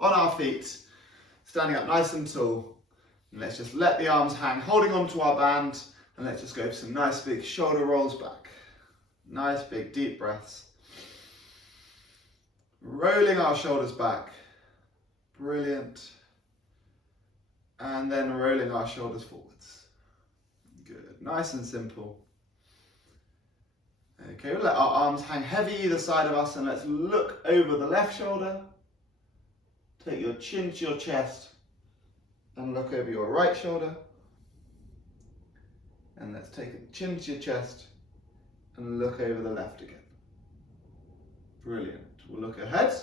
on our feet, standing up nice and tall. And let's just let the arms hang, holding on to our band, and let's just go for some nice big shoulder rolls back. Nice big deep breaths. Rolling our shoulders back. Brilliant. And then rolling our shoulders forwards. Good, nice and simple. Okay, we'll let our arms hang heavy either side of us, and let's look over the left shoulder. Take your chin to your chest and look over your right shoulder. And let's take a chin to your chest and look over the left again. Brilliant. We'll look ahead.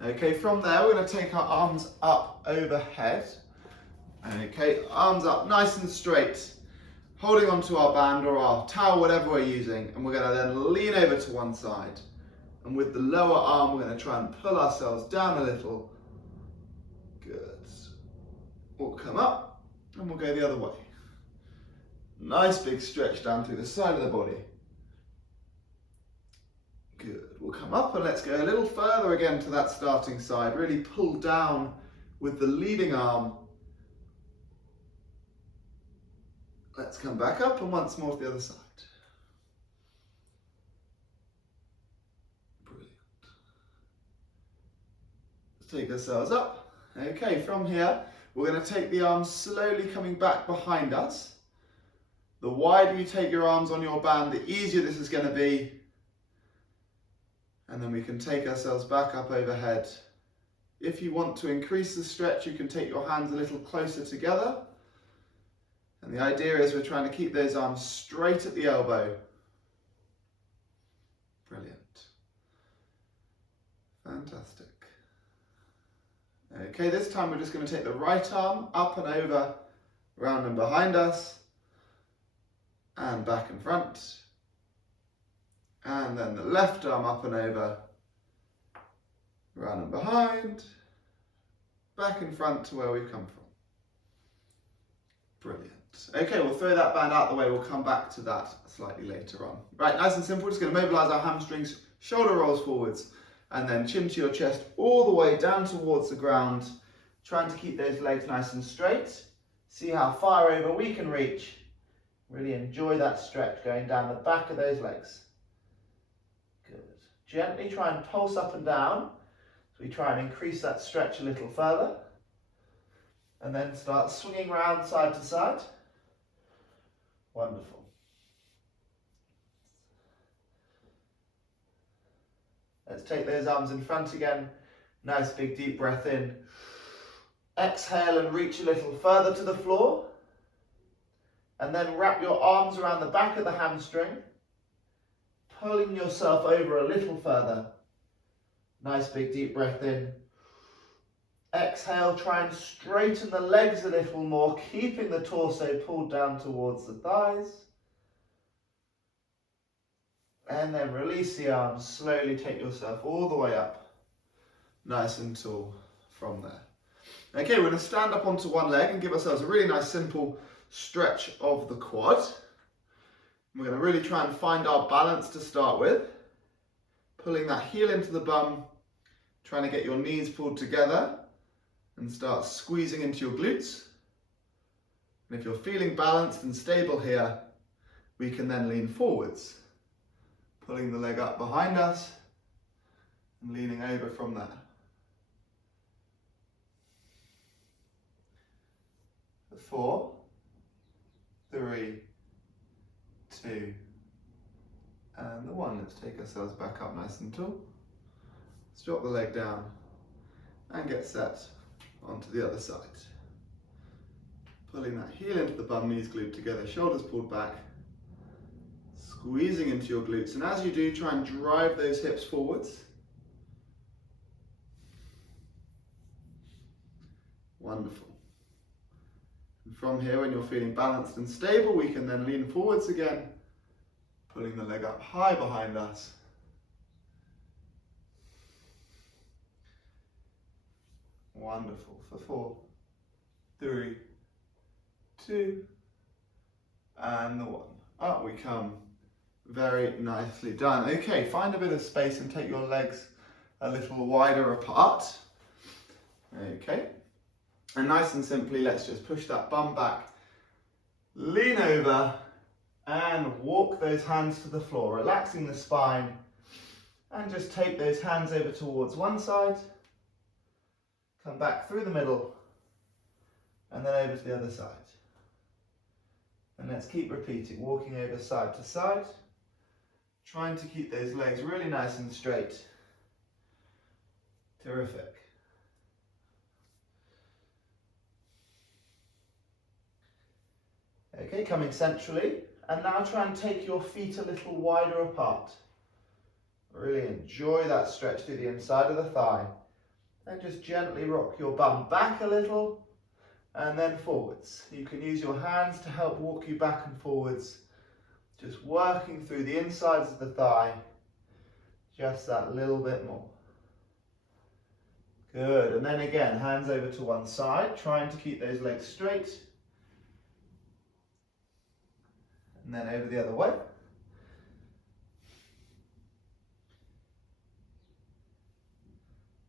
Okay, from there we're going to take our arms up overhead. Okay, arms up nice and straight, holding onto our band or our towel, whatever we're using, and we're going to then lean over to one side. And with the lower arm, we're going to try and pull ourselves down a little. Good. We'll come up and we'll go the other way. Nice big stretch down through the side of the body. Good. We'll come up and let's go a little further again to that starting side. Really pull down with the leading arm. Let's come back up and once more to the other side. Brilliant. Let's take ourselves up. Okay, from here, we're going to take the arms slowly coming back behind us. The wider you take your arms on your band, the easier this is going to be. And then we can take ourselves back up overhead. If you want to increase the stretch, you can take your hands a little closer together. And the idea is we're trying to keep those arms straight at the elbow. Brilliant. Fantastic. Okay, this time we're just going to take the right arm up and over, round and behind us, and back and front. And then the left arm up and over, round and behind, back and front to where we've come from. Brilliant. Okay, we'll throw that band out the way. We'll come back to that slightly later on. Right, nice and simple. Just going to mobilise our hamstrings, shoulder rolls forwards, and then chin to your chest all the way down towards the ground, trying to keep those legs nice and straight. See how far over we can reach. Really enjoy that stretch going down the back of those legs. Good. Gently try and pulse up and down. So we try and increase that stretch a little further. And then start swinging round side to side. Wonderful. Let's take those arms in front again. Nice big deep breath in. Exhale and reach a little further to the floor. And then wrap your arms around the back of the hamstring, pulling yourself over a little further. Nice big deep breath in. Exhale, try and straighten the legs a little more, keeping the torso pulled down towards the thighs. And then release the arms, slowly take yourself all the way up, nice and tall from there. Okay, we're going to stand up onto one leg and give ourselves a really nice simple stretch of the quad. We're going to really try and find our balance to start with. Pulling that heel into the bum, trying to get your knees pulled together and start squeezing into your glutes. And if you're feeling balanced and stable here, we can then lean forwards, pulling the leg up behind us and leaning over from there. 4, 3, 2, and the 1. Let's take ourselves back up nice and tall. Let's drop the leg down and get set onto the other side. Pulling that heel into the bum, knees glued together, shoulders pulled back, squeezing into your glutes. And as you do, try and drive those hips forwards. Wonderful. And from here, when you're feeling balanced and stable, we can then lean forwards again, pulling the leg up high behind us. Wonderful. For 4, 3, 2, and the 1. Up we come. Very nicely done. Okay, find a bit of space and take your legs a little wider apart. And nice and simply, let's just push that bum back, lean over, and walk those hands to the floor, relaxing the spine. And just take those hands over towards one side, come back through the middle, and then over to the other side. And let's keep repeating, walking over side to side, trying to keep those legs really nice and straight. Terrific. Okay, coming centrally, and now try and take your feet a little wider apart. Really enjoy that stretch through the inside of the thigh. And just gently rock your bum back a little, and then forwards. You can use your hands to help walk you back and forwards, just working through the insides of the thigh, just that little bit more. Good, and then again, hands over to one side, trying to keep those legs straight. And then over the other way.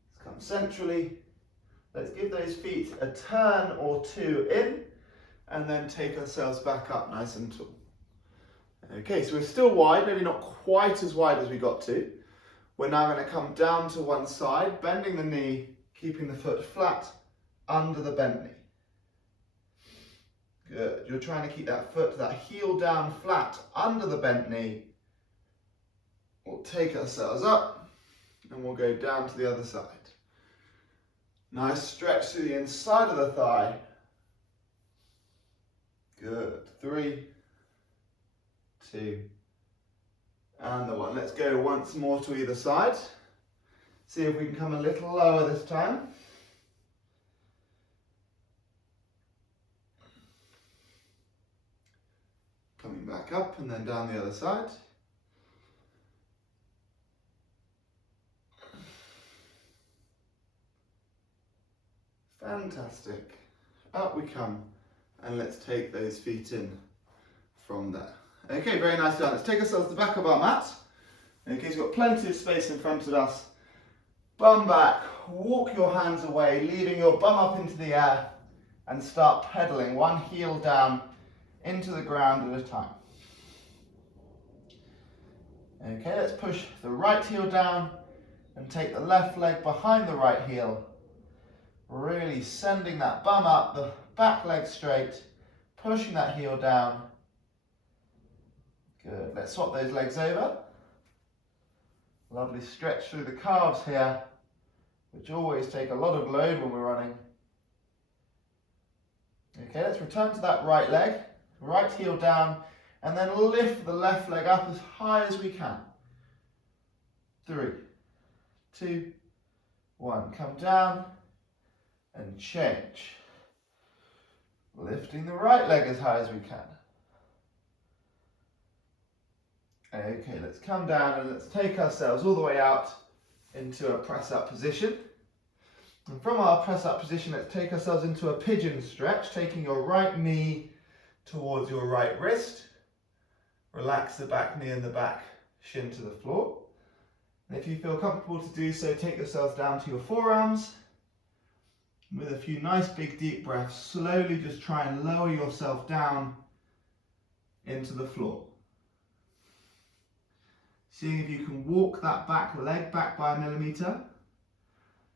Let's come centrally. Let's give those feet a turn or two in, and then take ourselves back up nice and tall. Okay, so we're still wide, maybe not quite as wide as we got to. We're now going to come down to one side, bending the knee, keeping the foot flat under the bent knee. Good. You're trying to keep that foot, that heel down flat under the bent knee. We'll take ourselves up and we'll go down to the other side. Nice stretch through the inside of the thigh. Good. 3, 2, and the 1. Let's go once more to either side. See if we can come a little lower this time. Coming back up and then down the other side. Fantastic. Up we come, and let's take those feet in from there. Okay, very nicely done. Let's take ourselves to the back of our mat. Okay, so we've got plenty of space in front of us. Bum back, walk your hands away, leaving your bum up into the air, and start pedaling one heel down into the ground at a time. Okay, let's push the right heel down and take the left leg behind the right heel. Really sending that bum up, the back leg straight, pushing that heel down. Good, let's swap those legs over. Lovely stretch through the calves here, which always take a lot of load when we're running. Okay, let's return to that right leg, right heel down, and then lift the left leg up as high as we can. 3, 2, 1, come down and change. Lifting the right leg as high as we can. Okay, let's come down and let's take ourselves all the way out into a press-up position. And from our press-up position, let's take ourselves into a pigeon stretch, taking your right knee towards your right wrist. Relax the back knee and the back shin to the floor. And if you feel comfortable to do so, take yourselves down to your forearms. With a few nice big deep breaths, slowly just try and lower yourself down into the floor. Seeing if you can walk that back leg back by 1 millimeter.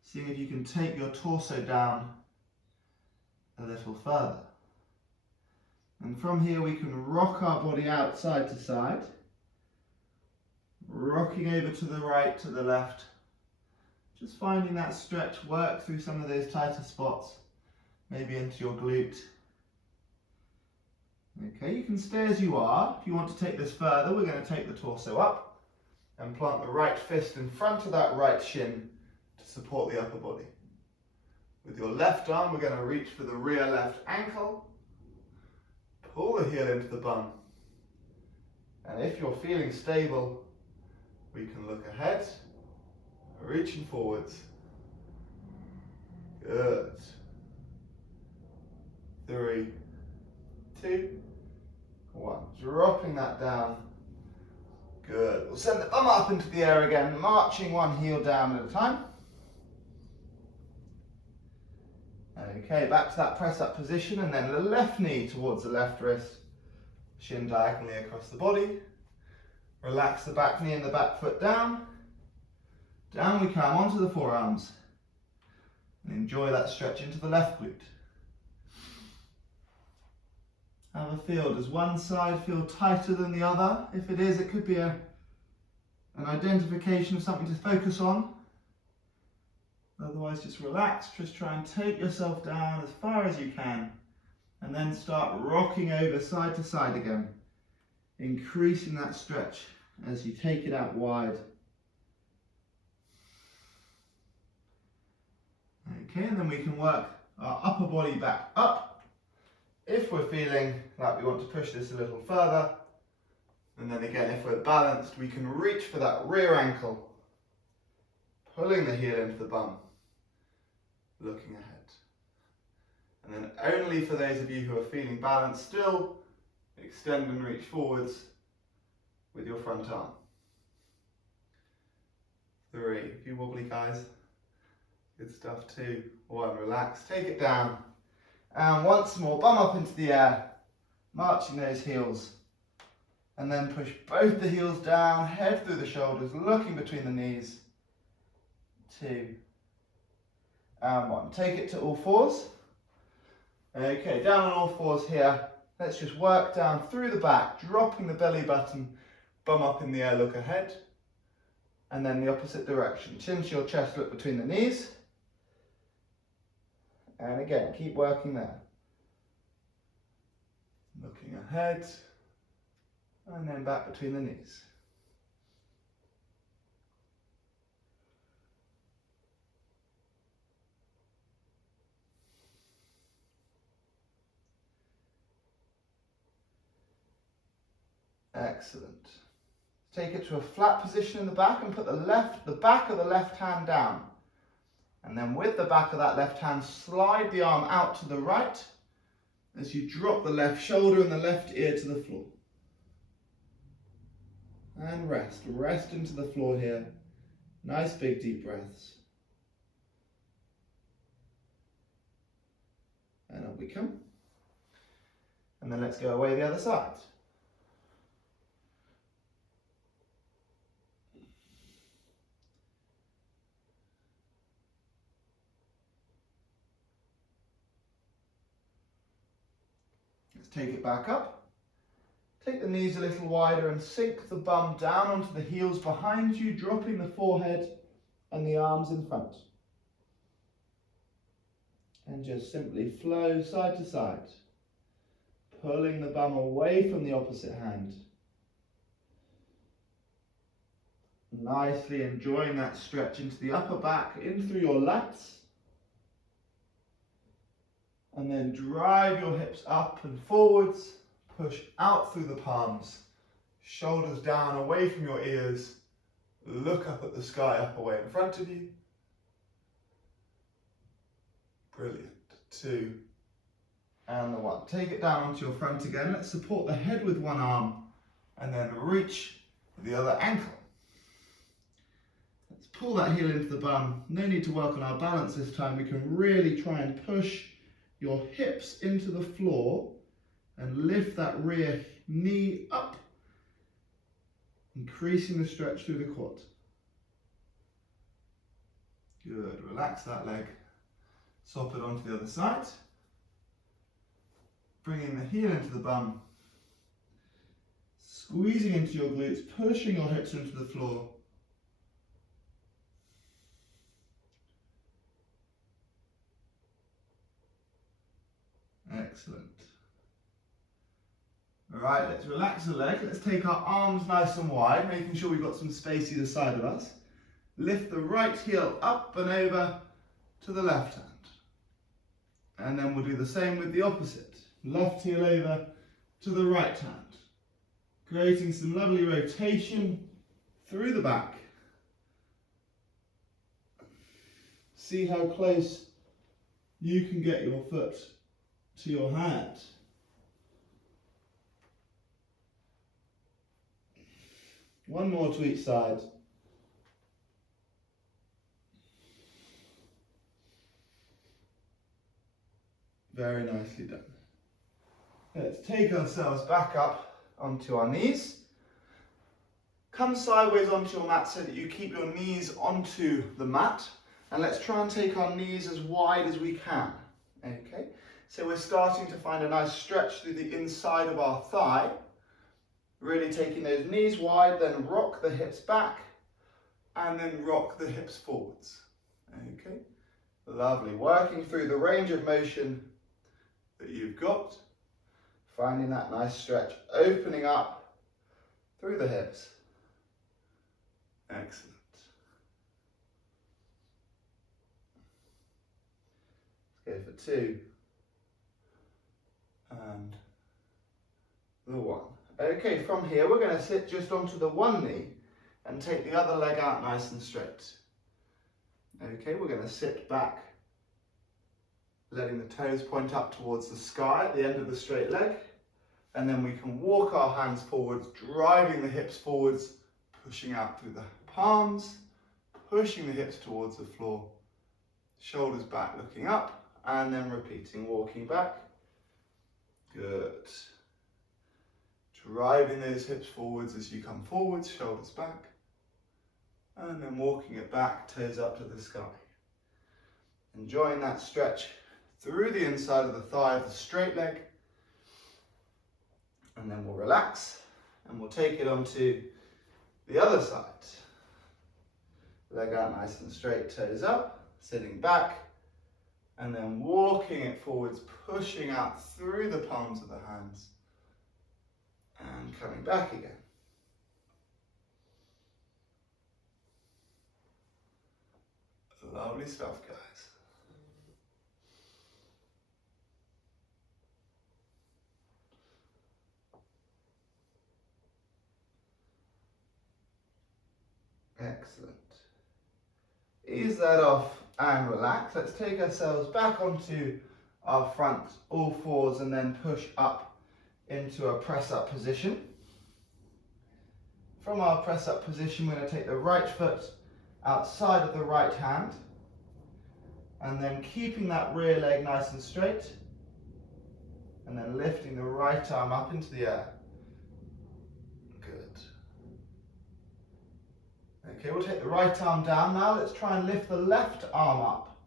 Seeing if you can take your torso down a little further. And from here we can rock our body out side to side. Rocking over to the right, to the left. Just finding that stretch, work through some of those tighter spots, maybe into your glute. Okay, you can stay as you are. If you want to take this further, we're going to take the torso up and plant the right fist in front of that right shin to support the upper body. With your left arm, we're going to reach for the rear left ankle, pull the heel into the bum, and if you're feeling stable, we can look ahead, reaching forwards. Good. 3, 2, 1. Dropping that down. Good. We'll send the bum up into the air again, marching one heel down at a time. Okay, back to that press up position, and then the left knee towards the left wrist, shin diagonally across the body. Relax the back knee and the back foot down. Down we come onto the forearms. And enjoy that stretch into the left glute. Have a feel. Does one side feel tighter than the other? If it is, it could be an identification of something to focus on. Otherwise, just relax. Just try and take yourself down as far as you can. And then start rocking over side to side again. Increasing that stretch as you take it out wide. Okay, and then we can work our upper body back up. If we're feeling like we want to push this a little further, and then again, if we're balanced, we can reach for that rear ankle, pulling the heel into the bum, looking ahead. And then only for those of you who are feeling balanced still, extend and reach forwards with your front arm. 3, a few wobbly guys. Good stuff. 2, 1, relax, take it down. And once more, bum up into the air, marching those heels. And then push both the heels down, head through the shoulders, looking between the knees. 2, and 1. Take it to all fours. Okay, down on all fours here. Let's just work down through the back, dropping the belly button, bum up in the air, look ahead. And then the opposite direction. Chin to your chest, look between the knees. And again, keep working there. Looking ahead. And then back between the knees. Excellent. Take it to a flat position in the back and put the back of the left hand down. And then with the back of that left hand, slide the arm out to the right as you drop the left shoulder and the left ear to the floor. And rest. Rest into the floor here. Nice big deep breaths. And up we come. And then let's go away the other side. Let's take it back up. Take the knees a little wider and sink the bum down onto the heels behind you, dropping the forehead and the arms in front. And just simply flow side to side, pulling the bum away from the opposite hand. Nicely enjoying that stretch into the upper back, in through your lats. And then drive your hips up and forwards, push out through the palms, shoulders down away from your ears, look up at the sky up away in front of you. Brilliant. 2, and the 1. Take it down onto your front again. Let's support the head with one arm and then reach the other ankle. Let's pull that heel into the bum. No need to work on our balance this time. We can really try and push your hips into the floor and lift that rear knee up, increasing the stretch through the quad. Good. Relax that leg. Swap it onto the other side. Bringing the heel into the bum. Squeezing into your glutes, pushing your hips into the floor. Excellent. All right, let's relax the leg. Let's take our arms nice and wide, making sure we've got some space either side of us. Lift the right heel up and over to the left hand. And then we'll do the same with the opposite. Left heel over to the right hand. Creating some lovely rotation through the back. See how close you can get your foot to your hand. One more to each side. Very nicely done. Let's take ourselves back up onto our knees. Come sideways onto your mat so that you keep your knees onto the mat. And let's try and take our knees as wide as we can. Okay, so we're starting to find a nice stretch through the inside of our thigh. Really taking those knees wide, then rock the hips back and then rock the hips forwards. Okay, lovely. Working through the range of motion that you've got. Finding that nice stretch, opening up through the hips. Excellent. Let's go for 2 and the 1. Okay, from here we're going to sit just onto the one knee and take the other leg out nice and straight. Okay, we're going to sit back, letting the toes point up towards the sky at the end of the straight leg. And then we can walk our hands forwards, driving the hips forwards, pushing out through the palms, pushing the hips towards the floor, shoulders back, looking up, and then repeating, walking back. Good. Driving those hips forwards as you come forwards, shoulders back, and then walking it back, toes up to the sky. Enjoying that stretch through the inside of the thigh of the straight leg. And then we'll relax and we'll take it onto the other side. Leg out nice and straight, toes up, sitting back, and then walking it forwards, pushing out through the palms of the hands, and coming back again. Lovely stuff, guys. Excellent. Ease that off and relax. Let's take ourselves back onto our front, all fours, and then push up into a press-up position. From our press-up position, we're going to take the right foot outside of the right hand, and then keeping that rear leg nice and straight, and then lifting the right arm up into the air. Good. Okay, we'll take the right arm down. Now let's try and lift the left arm up.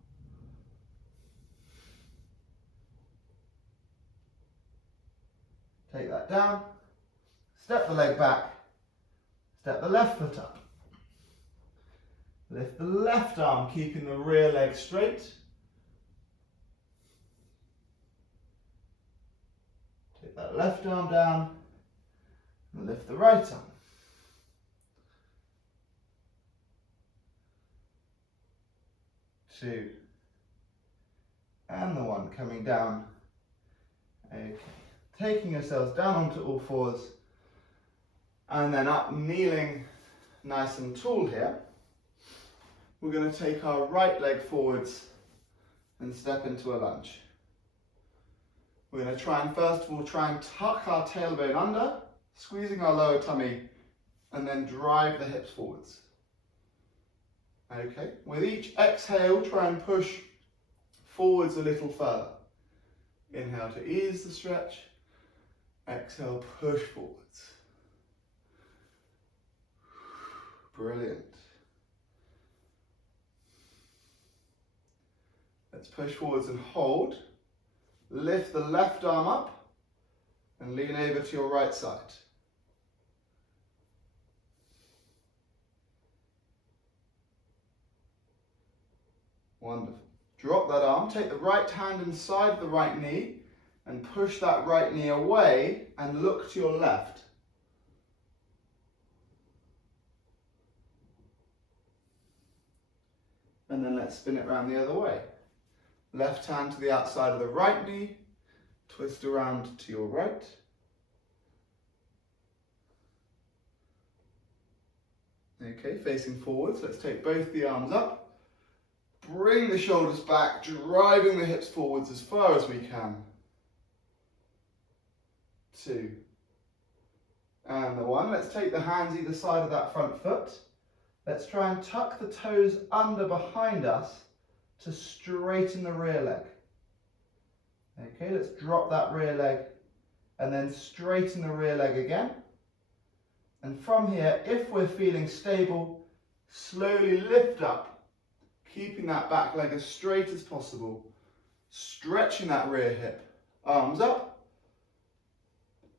Take that down, step the leg back, step the left foot up. Lift the left arm, keeping the rear leg straight. Take that left arm down and lift the right arm. Two, and the 1 coming down. Okay, taking yourselves down onto all fours, and then up, kneeling nice and tall here. We're going to take our right leg forwards and step into a lunge. We're going to try and first of all tuck our tailbone under, squeezing our lower tummy, and then drive the hips forwards. Okay, with each exhale, try and push forwards a little further. Inhale to ease the stretch. Exhale, push forwards. Brilliant. Let's push forwards and hold. Lift the left arm up and lean over to your right side. Wonderful. Drop that arm, take the right hand inside the right knee and push that right knee away and look to your left. And then let's spin it around the other way. Left hand to the outside of the right knee, twist around to your right. Okay, facing forwards, let's take both the arms up. Bring the shoulders back, driving the hips forwards as far as we can. 2. And the 1. Let's take the hands either side of that front foot. Let's try and tuck the toes under behind us to straighten the rear leg. Okay, let's drop that rear leg and then straighten the rear leg again. And from here, if we're feeling stable, slowly lift up, keeping that back leg as straight as possible, stretching that rear hip, arms up,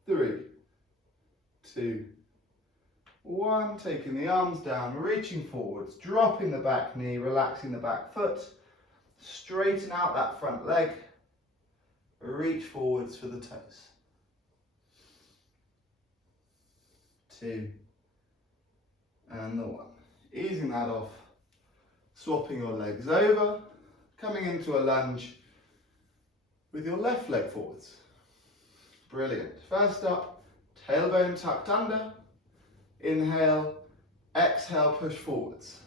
3, 2, 1, taking the arms down, reaching forwards, dropping the back knee, relaxing the back foot, straighten out that front leg, reach forwards for the toes. 2, and the 1. Easing that off, swapping your legs over, coming into a lunge with your left leg forwards. Brilliant. First up, tailbone tucked under, inhale, exhale, push forwards.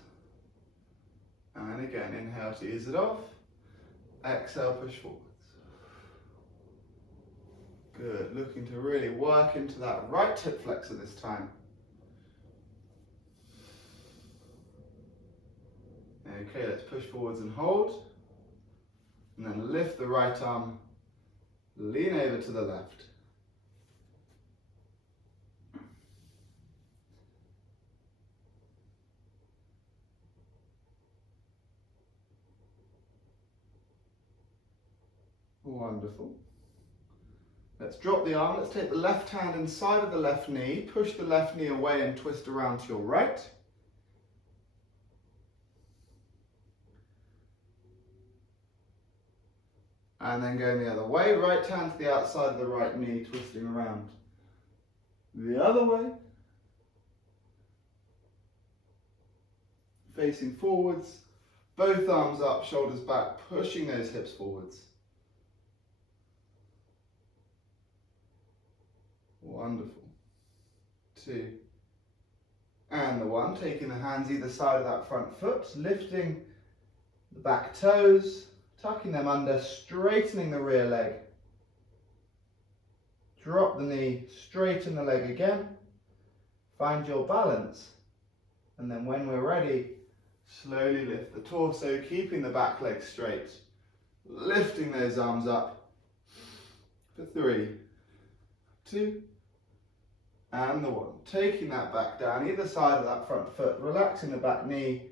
And again, inhale to ease it off, exhale, push forwards. Good, looking to really work into that right hip flexor this time. Okay, let's push forwards and hold. And then lift the right arm, lean over to the left. Wonderful. Let's drop the arm. Let's take the left hand inside of the left knee, push the left knee away and twist around to your right. And then going the other way, right hand to the outside of the right knee, twisting around the other way. Facing forwards, both arms up, shoulders back, pushing those hips forwards. Wonderful. 2, and the 1, taking the hands either side of that front foot, lifting the back toes, tucking them under, straightening the rear leg. Drop the knee, straighten the leg again, find your balance, and then when we're ready, slowly lift the torso, keeping the back leg straight, lifting those arms up for 3, 2, and the 1. Taking that back down, either side of that front foot, relaxing the back knee,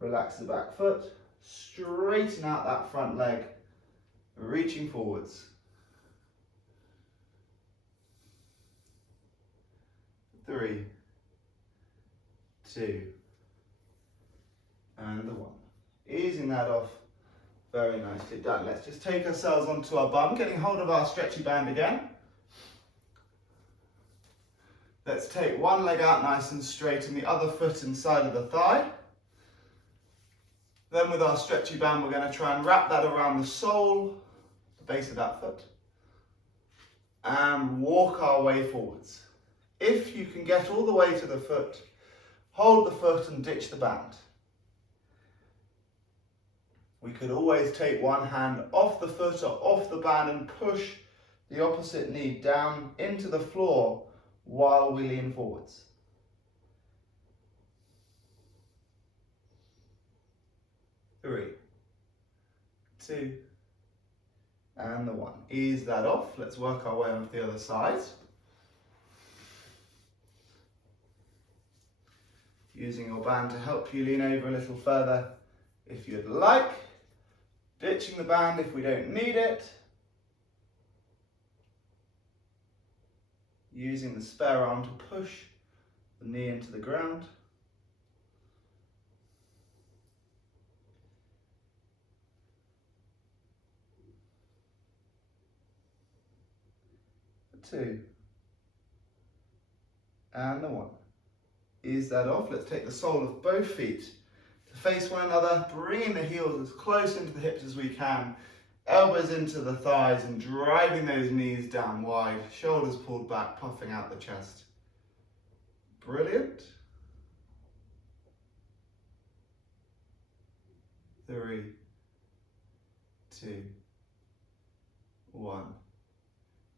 relax the back foot, straighten out that front leg, reaching forwards. 3, 2, and the 1. Easing that off, very nicely done. Let's just take ourselves onto our bum, getting hold of our stretchy band again. Let's take one leg out nice and straight and the other foot inside of the thigh. Then with our stretchy band, we're going to try and wrap that around the sole, the base of that foot, and walk our way forwards. If you can get all the way to the foot, hold the foot and ditch the band. We could always take one hand off the foot or off the band and push the opposite knee down into the floor while we lean forwards. 3, 2, and the 1. Ease that off. Let's work our way onto the other side. Using your band to help you lean over a little further if you'd like. Ditching the band if we don't need it. Using the spare arm to push the knee into the ground. 2, and the 1. Ease that off. Let's take the sole of both feet to face one another, bringing the heels as close into the hips as we can, elbows into the thighs and driving those knees down wide, shoulders pulled back, puffing out the chest. Brilliant. 3, 2, 1.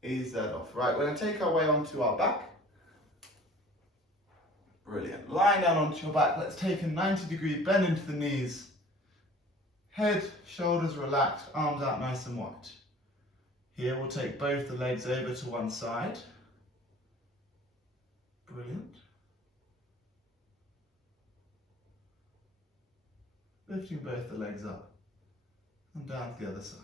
Ease that off. Right, we're going to take our way onto our back. Brilliant. Lying down onto your back, let's take a 90-degree bend into the knees. Head, shoulders relaxed, arms out nice and wide. Here we'll take both the legs over to one side. Brilliant. Lifting both the legs up and down to the other side.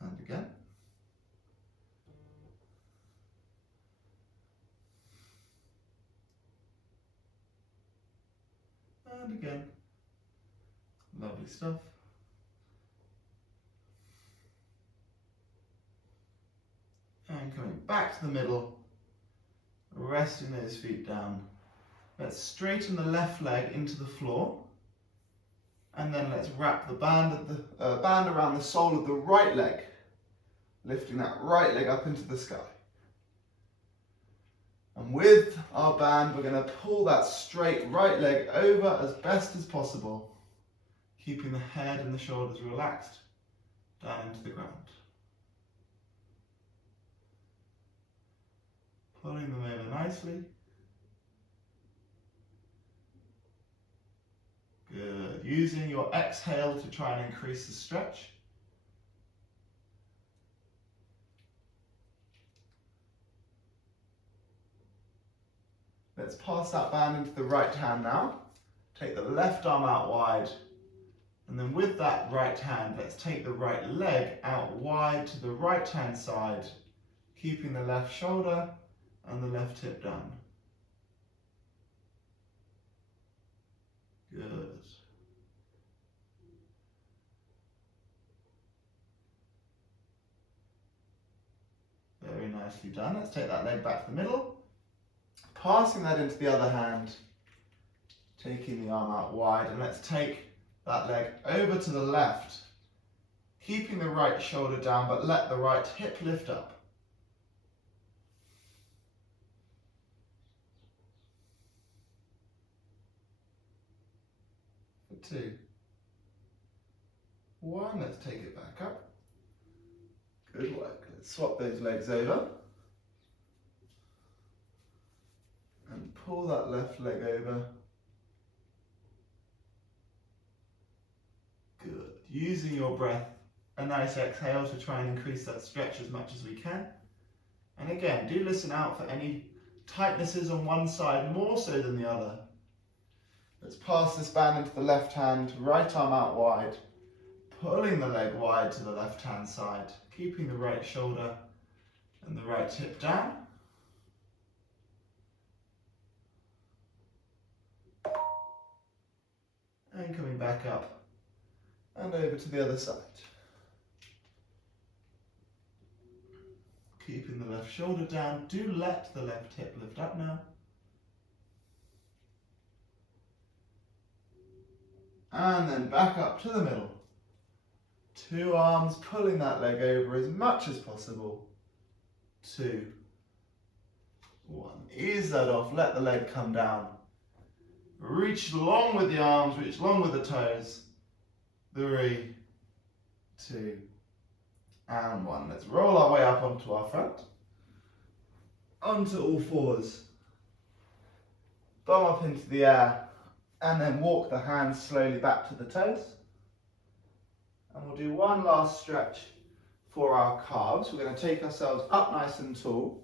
And again. And again. Lovely stuff. And coming back to the middle, resting those feet down. Let's straighten the left leg into the floor. And then let's wrap the band around the sole of the right leg, lifting that right leg up into the sky. And with our band, we're going to pull that straight right leg over as best as possible, keeping the head and the shoulders relaxed down into the ground. Pulling them over nicely. Good. Using your exhale to try and increase the stretch. Let's pass that band into the right hand now. Take the left arm out wide. And then with that right hand, let's take the right leg out wide to the right hand side, keeping the left shoulder and the left hip down. Good. Very nicely done. Let's take that leg back to the middle. Passing that into the other hand, taking the arm out wide, and let's take that leg over to the left, keeping the right shoulder down, but let the right hip lift up. For 2, 1, let's take it back up. Good work. Let's swap those legs over. And pull that left leg over. Good. Using your breath, a nice exhale to try and increase that stretch as much as we can. And again, do listen out for any tightnesses on one side more so than the other. Let's pass this band into the left hand, right arm out wide, pulling the leg wide to the left hand side, keeping the right shoulder and the right hip down. And coming back up and over to the other side. Keeping the left shoulder down. Do let the left hip lift up now. And then back up to the middle. 2 arms pulling that leg over as much as possible. 2, 1. Ease that off, let the leg come down. Reach long with the arms, reach long with the toes. 3, 2, and 1. Let's roll our way up onto our front. Onto all fours. Bum up into the air. And then walk the hands slowly back to the toes. And we'll do one last stretch for our calves. We're going to take ourselves up nice and tall.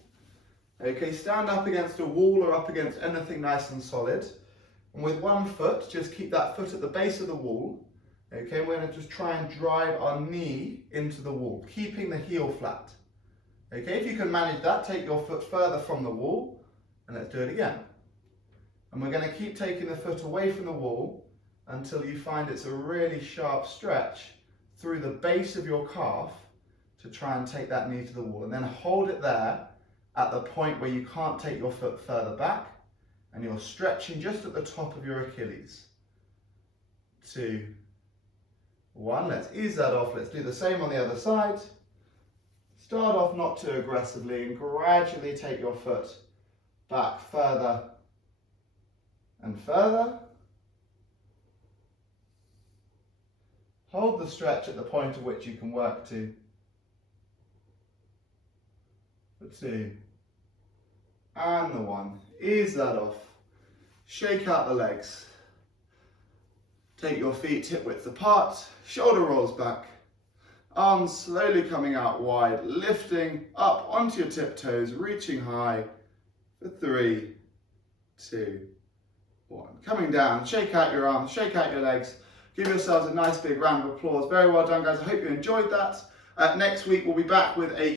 Okay, stand up against a wall or up against anything nice and solid. And with one foot, just keep that foot at the base of the wall. Okay, we're going to just try and drive our knee into the wall, keeping the heel flat. Okay, if you can manage that, take your foot further from the wall, and let's do it again. And we're going to keep taking the foot away from the wall until you find it's a really sharp stretch through the base of your calf to try and take that knee to the wall. And then hold it there at the point where you can't take your foot further back, and you're stretching just at the top of your Achilles. 2, 1, let's ease that off. Let's do the same on the other side. Start off not too aggressively and gradually take your foot back further and further. Hold the stretch at the point at which you can work to. For 2, and the 1. Ease that off. Shake out the legs. Take your feet hip width apart, shoulder rolls back, arms slowly coming out wide, lifting up onto your tiptoes, reaching high for 3, 2, 1. Coming down, shake out your arms, shake out your legs. Give yourselves a nice big round of applause. Very well done, guys. I hope you enjoyed that. Next week we'll be back with a